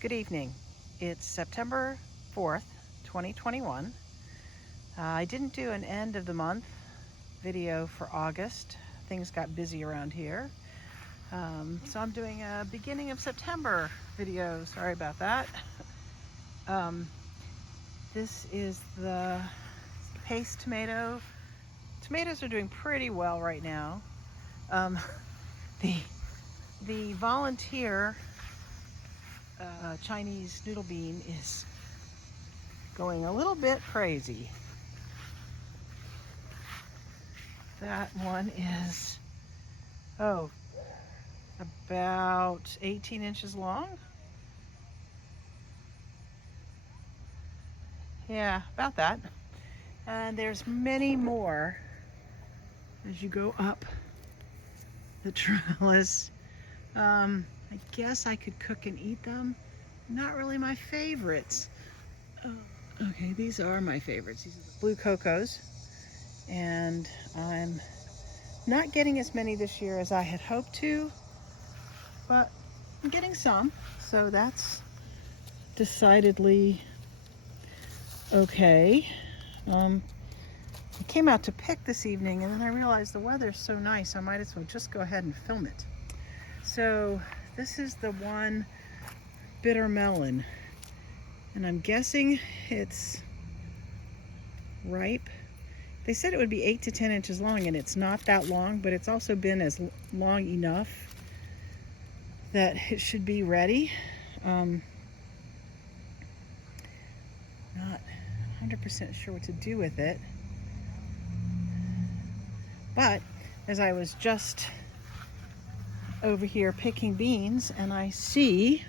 Good evening. It's September 4th, 2021. I didn't do an end of the month video for August. Things got busy around here. So I'm doing a beginning of September video. Sorry about that. This is the paste tomato. Tomatoes are doing pretty well right now. The volunteer Chinese noodle bean is going a little bit crazy. That one is, about 18 inches long. Yeah, about that. And there's many more as you go up the trellis. I guess I could cook and eat them. Not really my favorites. Okay, these are my favorites. These are the blue cocos. And I'm not getting as many this year as I had hoped to, but I'm getting some. So that's decidedly okay. I came out to pick this evening and then I realized the weather's so nice, I might as well just go ahead and film it. So this is the one bitter melon, and I'm guessing it's ripe. They said it would be 8 to 10 inches long, and it's not that long, but it's also been as long enough that it should be ready. Not 100% sure what to do with it, but as I was just over here picking beans and I see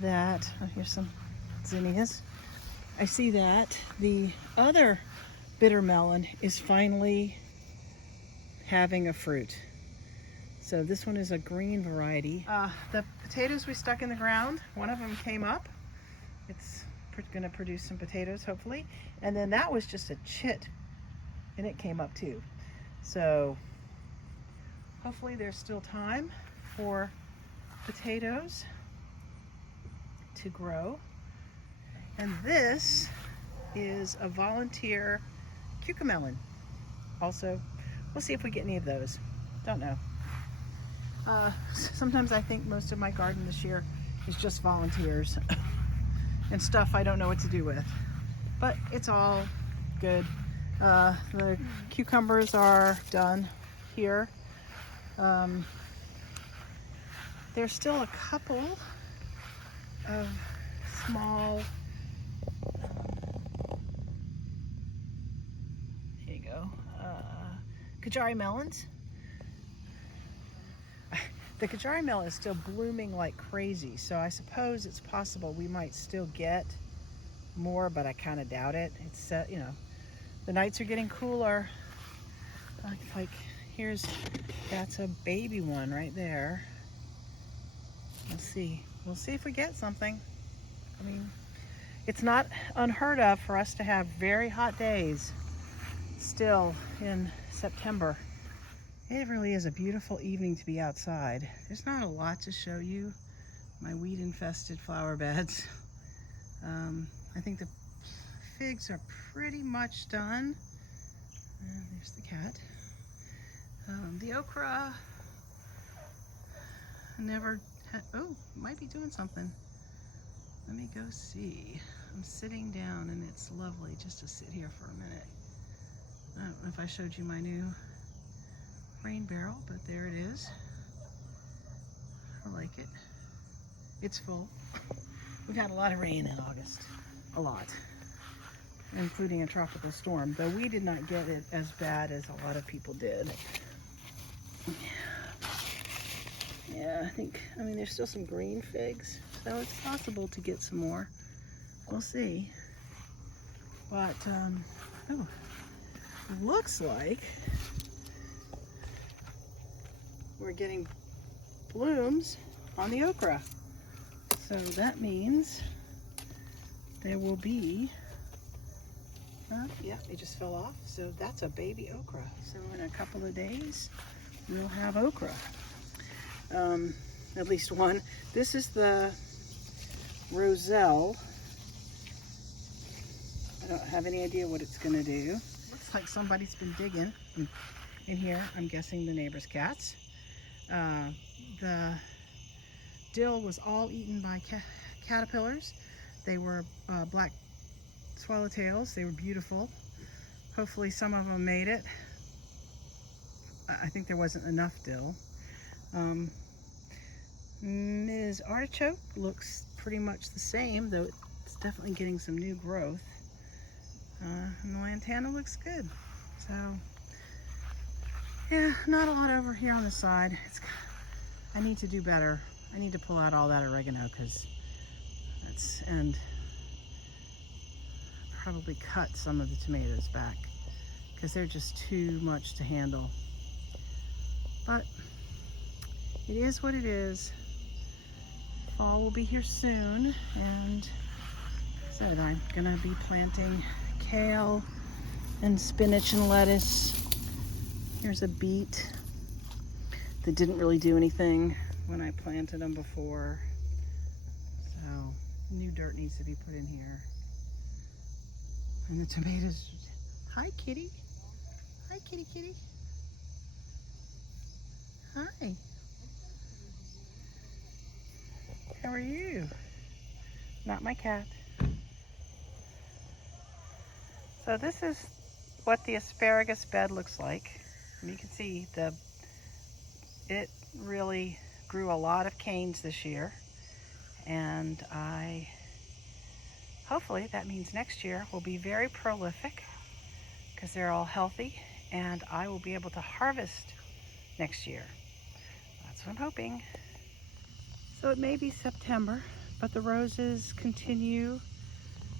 that, here's some zinnias. I see that the other bitter melon is finally having a fruit. So this one is a green variety. The potatoes we stuck in the ground, one of them came up. It's going to produce some potatoes, hopefully. And then that was just a chit, and it came up too. So hopefully there's still time for potatoes to grow. And this is a volunteer cucamelon. Also, we'll see if we get any of those. Don't know. Sometimes I think most of my garden this year is just volunteers and stuff I don't know what to do with. But it's all good. The cucumbers are done here. There's still a couple of small, here you go, Kajari melons. The Kajari melon is still blooming like crazy, so I suppose it's possible we might still get more, but I kind of doubt it. It's, the nights are getting cooler. Like that's a baby one right there. Let's see. We'll see if we get something. I mean, it's not unheard of for us to have very hot days still in September. It really is a beautiful evening to be outside. There's not a lot to show you. My weed-infested flower beds. I think the figs are pretty much done. There's the cat. The okra might be doing something. Let me go see. I'm sitting down and it's lovely just to sit here for a minute. I don't know if I showed you my new rain barrel, but there it is. I like it. It's full. We've had a lot of rain in August. A lot. Including a tropical storm, though we did not get it as bad as a lot of people did. Yeah, I mean, there's still some green figs, so it's possible to get some more. We'll see. But, looks like we're getting blooms on the okra. So that means there will be, yeah, it just fell off. So that's a baby okra. So in a couple of days, we'll have okra. At least one. This is the roselle. I don't have any idea what it's gonna do. Looks like somebody's been digging in here. I'm guessing the neighbor's cats. The dill was all eaten by caterpillars. They were black swallowtails. They were beautiful. Hopefully some of them made it. I think there wasn't enough dill. Ms. Artichoke looks pretty much the same, though it's definitely getting some new growth. And the lantana looks good. So, yeah, not a lot over here on the side. I need to do better. I need to pull out all that oregano and probably cut some of the tomatoes back because they're just too much to handle. But it is what it is. Fall will be here soon, and so I'm gonna be planting kale and spinach and lettuce. Here's a beet that didn't really do anything when I planted them before. So new dirt needs to be put in here. And the tomatoes. Hi, kitty. Hi, kitty, kitty. Hi. How are you? Not my cat. So this is what the asparagus bed looks like. And you can see it really grew a lot of canes this year. And hopefully that means next year will be very prolific because they're all healthy and I will be able to harvest next year. That's what I'm hoping. So it may be September, but the roses continue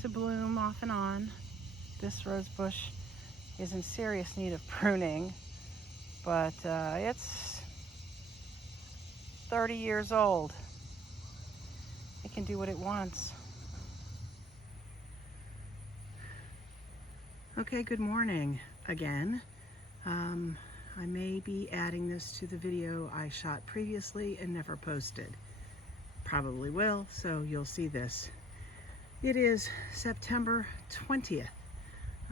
to bloom off and on. This rose bush is in serious need of pruning, but it's 30 years old. It can do what it wants. Okay, good morning again. I may be adding this to the video I shot previously and never posted. Probably will, so you'll see this. It is September 20th.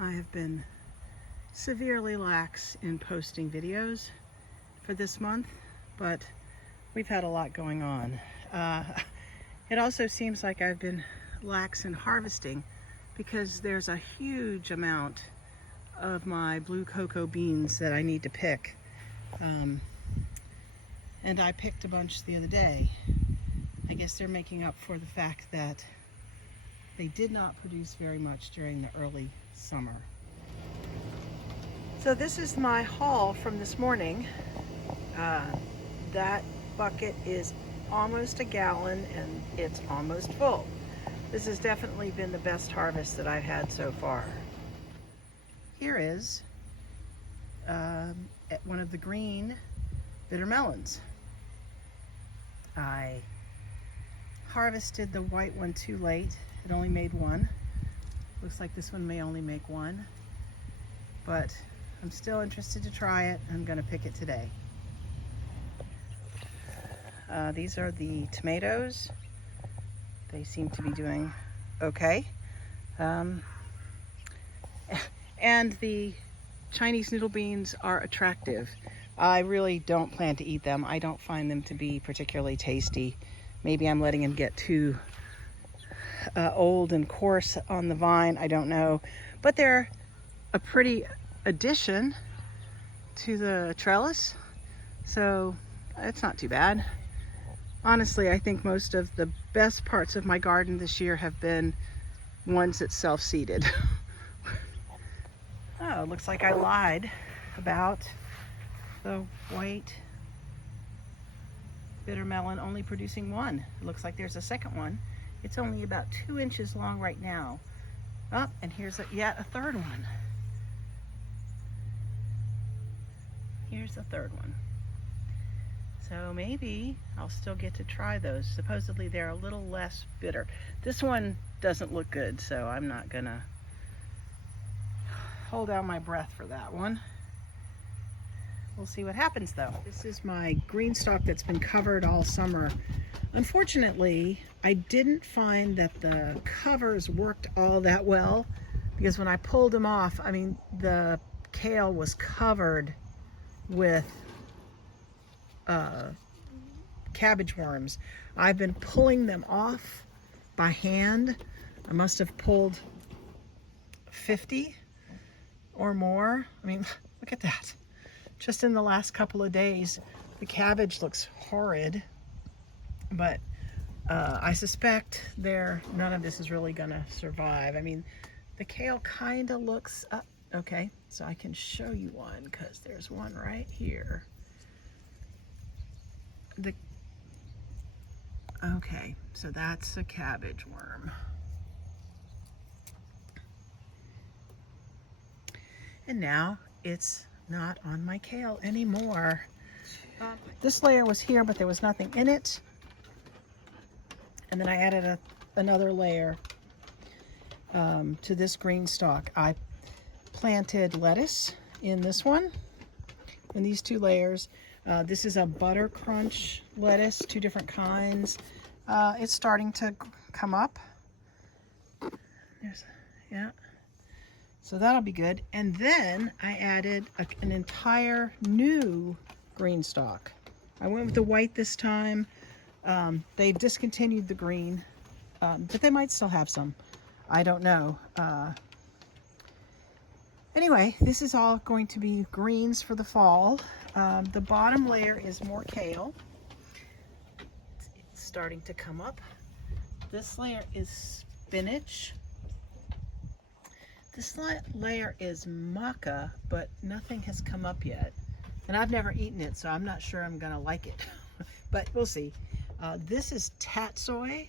I have been severely lax in posting videos for this month, but we've had a lot going on. It also seems like I've been lax in harvesting because there's a huge amount of my blue cocoa beans that I need to pick. And I picked a bunch the other day. I guess they're making up for the fact that they did not produce very much during the early summer. So this is my haul from this morning. That bucket is almost a gallon and it's almost full. This has definitely been the best harvest that I've had so far. Here is one of the green bitter melons. I harvested the white one too late. It only made one. Looks like this one may only make one, but I'm still interested to try it. I'm gonna pick it today. These are the tomatoes. They seem to be doing okay. And the Chinese noodle beans are attractive. I really don't plan to eat them. I don't find them to be particularly tasty. Maybe I'm letting them get too old and coarse on the vine. I don't know. But they're a pretty addition to the trellis. So it's not too bad. Honestly, I think most of the best parts of my garden this year have been ones that self-seeded. Oh, it looks like I lied about the white bitter melon only producing one. It looks like there's a second one. It's only about 2 inches long right now. Oh, and here's yet a third one. Here's the third one. So maybe I'll still get to try those. Supposedly they're a little less bitter. This one doesn't look good, so I'm not gonna hold out my breath for that one. We'll see what happens though. This is my green stalk that's been covered all summer. Unfortunately, I didn't find that the covers worked all that well, because when I pulled them off, I mean, the kale was covered with cabbage worms. I've been pulling them off by hand. I must have pulled 50 or more. I mean, look at that. Just in the last couple of days, the cabbage looks horrid, but I suspect none of this is really gonna survive. I mean, the kale kind of looks up. Okay, so I can show you one, because there's one right here. Okay, so that's a cabbage worm. And now it's not on my kale anymore. This layer was here, but there was nothing in it. And then I added another layer to this green stalk. I planted lettuce in this one, in these two layers. This is a butter crunch lettuce, 2 different kinds. It's starting to come up. Yeah. So that'll be good. And then I added an entire new green stalk. I went with the white this time. They've discontinued the green, but they might still have some. I don't know. Anyway, this is all going to be greens for the fall. The bottom layer is more kale. It's starting to come up. This layer is spinach. This layer is maca, but nothing has come up yet. And I've never eaten it, so I'm not sure I'm gonna like it, but we'll see. This is tatsoi,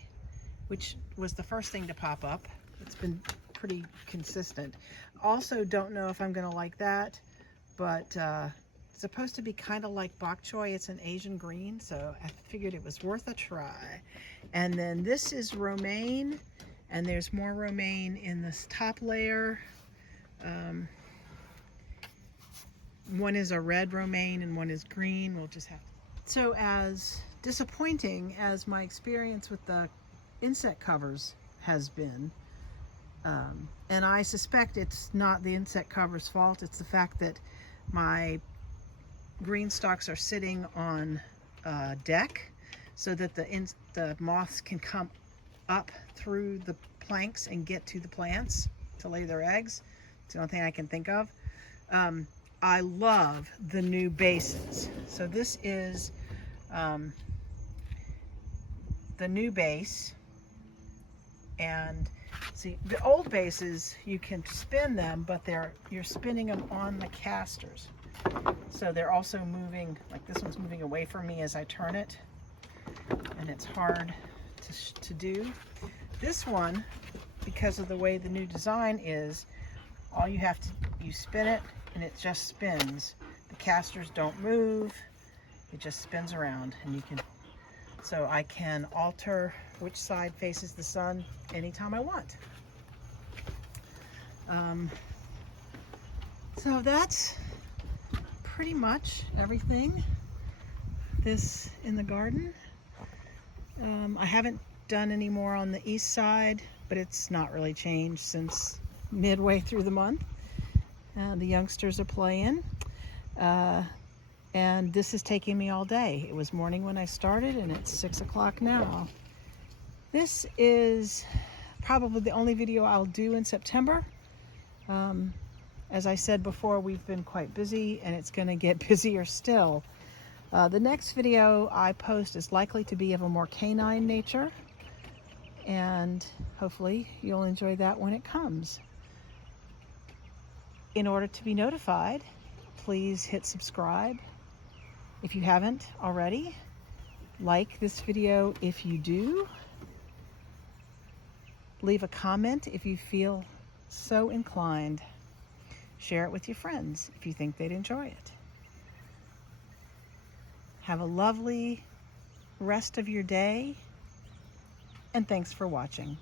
which was the first thing to pop up. It's been pretty consistent. Also don't know if I'm gonna like that, but it's supposed to be kind of like bok choy. It's an Asian green, so I figured it was worth a try. And then this is romaine, and there's more romaine in this top layer. One is a red romaine and one is green. We'll just have to. So as disappointing as my experience with the insect covers has been, and I suspect it's not the insect cover's fault, it's the fact that my green stalks are sitting on a deck so that the moths can come up through the planks and get to the plants to lay their eggs. It's the only thing I can think of. I love the new bases. So this is the new base, and see, the old bases, you can spin them, but you're spinning them on the casters. So they're also moving, like this one's moving away from me as I turn it, and it's hard to do. This one, because of the way the new design is, all you spin it and it just spins. The casters don't move, it just spins around, and so I can alter which side faces the sun anytime I want. So that's pretty much everything this in the garden. I haven't done any more on the east side, but it's not really changed since midway through the month. The youngsters are playing, and this is taking me all day. It was morning when I started, and it's 6 o'clock now. This is probably the only video I'll do in September. As I said before, we've been quite busy, and it's going to get busier still. The next video I post is likely to be of a more canine nature, and hopefully you'll enjoy that when it comes. In order to be notified, please hit subscribe if you haven't already. Like this video if you do. Leave a comment if you feel so inclined. Share it with your friends if you think they'd enjoy it. Have a lovely rest of your day, and thanks for watching.